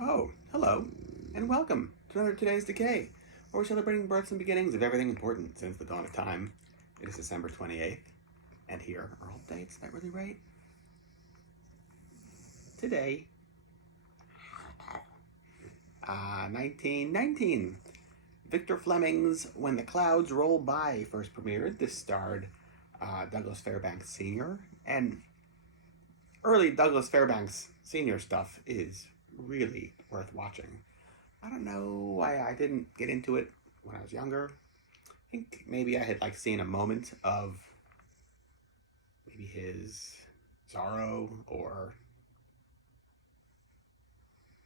Oh, hello, and welcome to another Today's Decay, where we're celebrating births and beginnings of everything important since the dawn of time. It is December 28th, and here are all the dates. Is that really right? Today, 1919, Victor Fleming's When the Clouds Roll By first premiered. This starred Douglas Fairbanks Sr., and early Douglas Fairbanks Sr. stuff is really worth watching. I don't know why I didn't get into it when I was younger. I think maybe I had seen a moment of maybe his Zorro or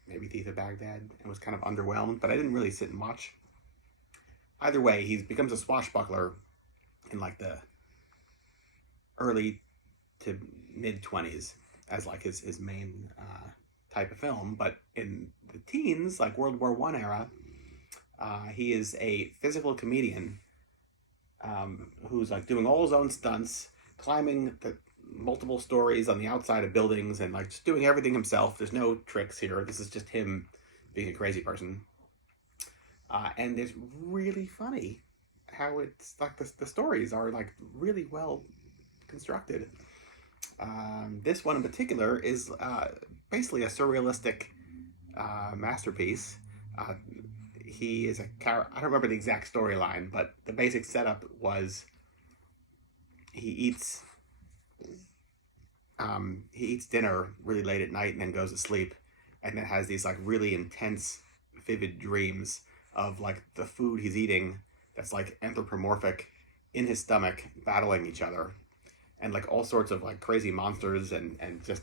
maybe Thief of Baghdad and was kind of underwhelmed, but I didn't really sit and watch. Either way, he becomes a swashbuckler in the early to mid 20s as his main type of film. But in the teens, like World War I era, he is a physical comedian who's doing all his own stunts, climbing the multiple stories on the outside of buildings, and just doing everything himself. There's no tricks here. This is just him being a crazy person. And it's really funny how it's the stories are really well constructed. This one in particular is basically a surrealistic masterpiece. He is a character. I don't remember the exact storyline, but the basic setup was he eats dinner really late at night and then goes to sleep, and then has these really really vivid dreams of the food he's eating that's anthropomorphic in his stomach battling each other, and all sorts of crazy monsters and just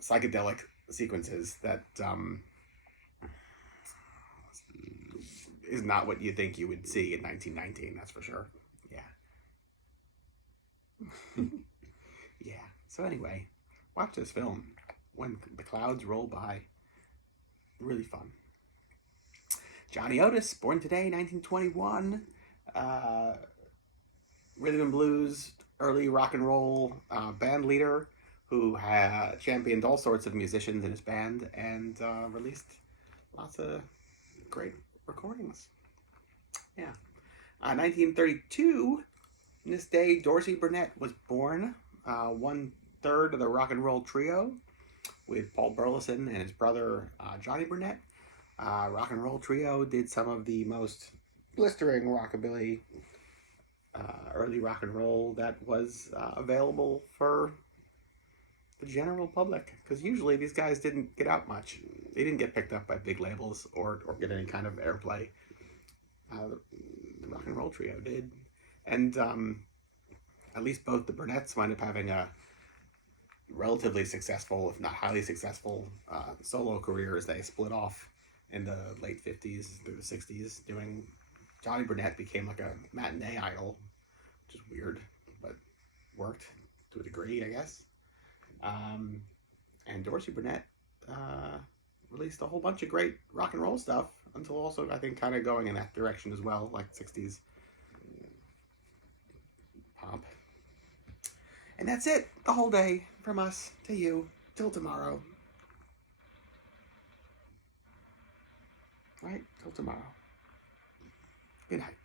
psychedelic sequences that is not what you think you would see in 1919, that's for sure. Yeah. Yeah. So anyway, watch this film, When the Clouds Roll By. Really fun. Johnny Otis, born today, 1921. Rhythm and blues, early rock and roll band leader who championed all sorts of musicians in his band and released lots of great recordings. Yeah. 1932, in this day, Dorsey Burnett was born, 1/3 of the rock and roll trio with Paul Burleson and his brother Johnny Burnett. Rock and roll trio did some of the most blistering rockabilly, early rock and roll that was available for the general public, because usually these guys didn't get out much. They didn't get picked up by big labels or get any kind of airplay. The rock and roll trio did, and at least both the Burnetts wind up having a relatively successful, if not highly successful, solo career as they split off in the late 50s through the 60s. Johnny Burnett became a matinee idol, which is weird, but worked to a degree, I guess. And Dorsey Burnett released a whole bunch of great rock and roll stuff until also, I think, kind of going in that direction as well, 60s pop. And that's it, the whole day from us to you till tomorrow. Right? Till tomorrow. Good night.